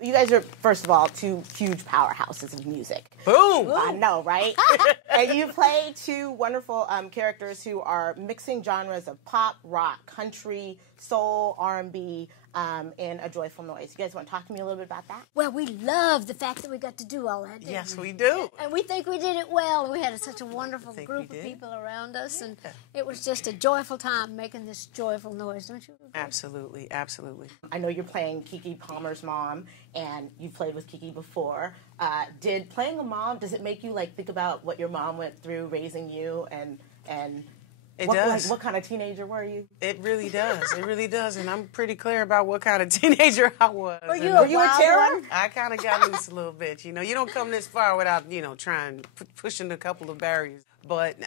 You guys are, first of all, two huge powerhouses of music. Boom! I know, right? And you play two wonderful characters who are mixing genres of pop, rock, country, soul, R&B, in A Joyful Noise. You guys want to talk to me a little bit about that? Well, we love the fact that we got to do all that, didn't Yes, we? we do. And we think we did it well. We had such a wonderful group of people around us, and it was just a joyful time making this joyful noise, don't you agree? Absolutely, absolutely. I know you're playing Keke Palmer's mom, and you've played with Keke before. Did playing a mom, does it make you think about what your mom went through raising you, and It does. What kind of teenager were you? It really does. It really does. And I'm pretty clear about what kind of teenager I was. Were you a terror? I kind of got loose a little bit. You don't come this far without, trying, pushing a couple of barriers. But,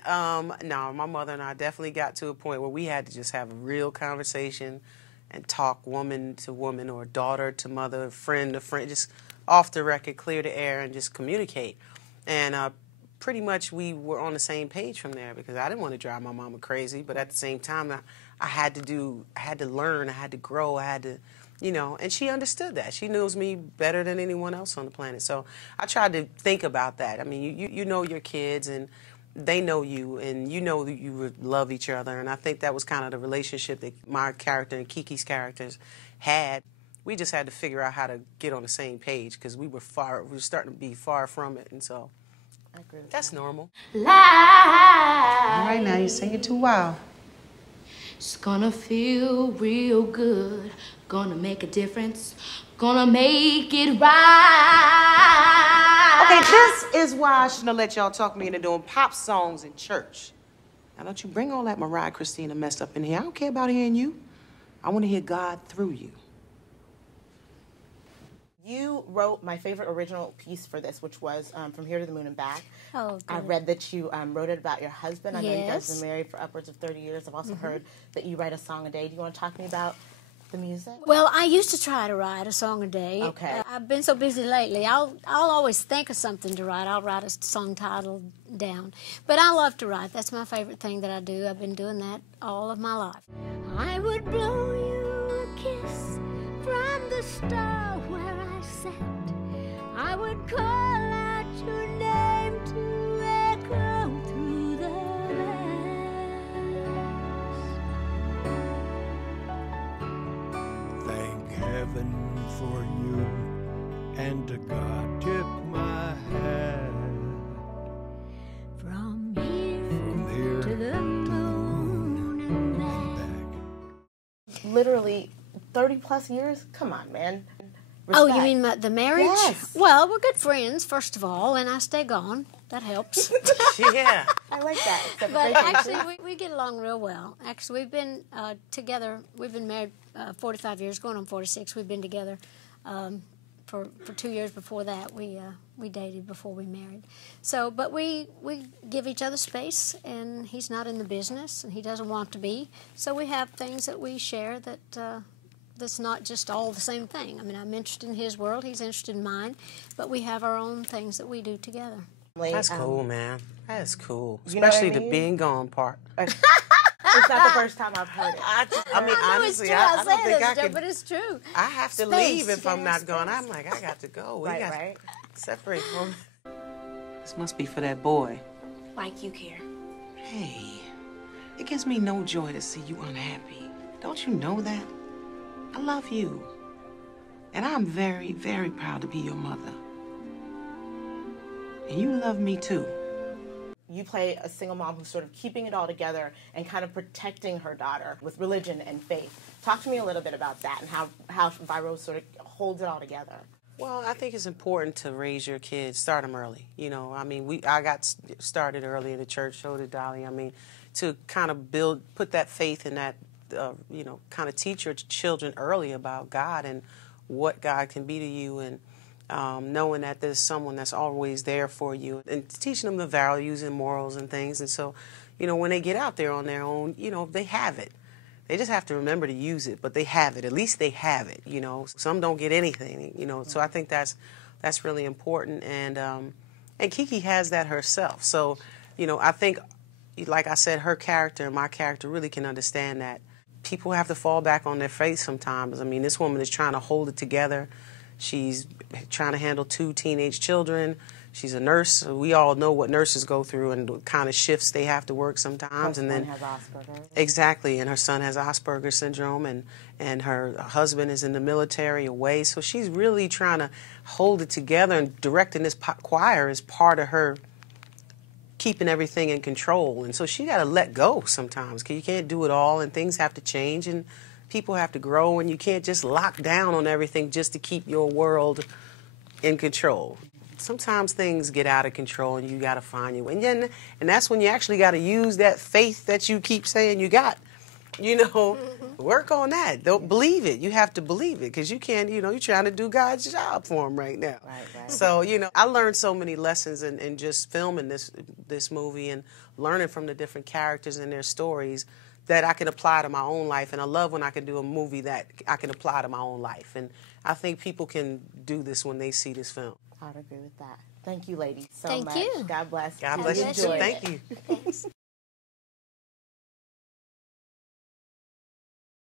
no, my mother and I definitely got to a point where we had to just have a real conversation and talk woman to woman or daughter to mother, friend to friend, just off the record, clear the air, and just communicate. And pretty much we were on the same page from there because I didn't want to drive my mama crazy, but at the same time, I had to learn, I had to grow, I had to, and she understood that. She knows me better than anyone else on the planet. So I tried to think about that. I mean, you know your kids, and they know you, and you know that you would love each other, and I think that was kind of the relationship that my character and Keke's characters had. We just had to figure out how to get on the same page because we were starting to be far from it, and so I agree with that's normal. All right, now you sing it too wild. It's gonna feel real good, gonna make a difference, gonna make it right. Okay, this is why I shouldn't have let y'all talk me into doing pop songs in church. Now, don't you bring all that Mariah Christina messed up in here. I don't care about hearing you. I want to hear God through you. You wrote my favorite original piece for this, which was From Here to the Moon and Back. Oh, good. I read that you wrote it about your husband. I know you guys have Yes. been married for upwards of 30 years. I've also heard that you write a song a day. Do you want to talk to me about the music? Well, I used to try to write a song a day. Okay. I've been so busy lately. I'll always think of something to write. I'll write a song title down. But I love to write. That's my favorite thing that I do. I've been doing that all of my life. I would blow you a kiss from the star where I sat. I would call out your name to echo through the vast. Thank heaven for you, and to God tip my hat. From here, Here to the moon and back. Literally 30-plus years? Come on, man. Oh, Respect. you mean the marriage? Yes. Well, we're good friends, first of all, and I stay gone. That helps. Yeah. I like that. Except But for actually, we get along real well. Actually, we've been together. We've been married 45 years, going on 46. We've been together for 2 years before that. We dated before we married. So, but we give each other space, and he's not in the business, and he doesn't want to be. So we have things that we share that that's not just all the same thing. I mean, I'm interested in his world, he's interested in mine, but we have our own things that we do together. That's cool, man. That's cool. You know what I Especially the mean? being gone part. It's not the first time I've heard it. I mean, honestly, it's true. I don't think I joke, could. but it's true. I have to Space. leave if You gotta I'm have not gone. space. I'm like, I got to go. We got Right. to separate from. This must be for that boy. Like you care. Hey, it gives me no joy to see you unhappy. Don't you know that? I love you. And I'm very, very proud to be your mother. And you love me too. You play a single mom who's sort of keeping it all together and kind of protecting her daughter with religion and faith. Talk to me a little bit about that and how Viro sort of holds it all together. Well, I think it's important to raise your kids, start them early. I mean, I got started early in the church, so did Dolly. I mean, to kind of put that faith in that, kind of teach your children early about God and what God can be to you, and knowing that there's someone that's always there for you, and teaching them the values and morals and things. And so, when they get out there on their own, they have it. They just have to remember to use it, but they have it. At least they have it, Some don't get anything, So I think that's really important. And Keke has that herself. So, I think, like I said, her character and my character really can understand that. People have to fall back on their faith sometimes. I mean, this woman is trying to hold it together. She's trying to handle 2 teenage children. She's a nurse. So we all know what nurses go through and what kind of shifts they have to work sometimes. Her and then son has Asperger's. Exactly, and her son has Asperger's syndrome, and her husband is in the military away. So she's really trying to hold it together, and directing this choir is part of her keeping everything in control. And so she got to let go sometimes, because you can't do it all, and things have to change, and people have to grow, and you can't just lock down on everything just to keep your world in control. Sometimes things get out of control, and you got to find your way. And that's when you actually got to use that faith that you keep saying you got. You know, work on that. Don't believe it. You have to believe it, because you can't, you're trying to do God's job for him right now. Right. So, I learned so many lessons in just filming this movie and learning from the different characters and their stories that I can apply to my own life. And I love when I can do a movie that I can apply to my own life. And I think people can do this when they see this film. I'd agree with that. Thank you, ladies, so Thank much. you. God bless. God bless you too. Enjoyed Thank it. you. Thanks.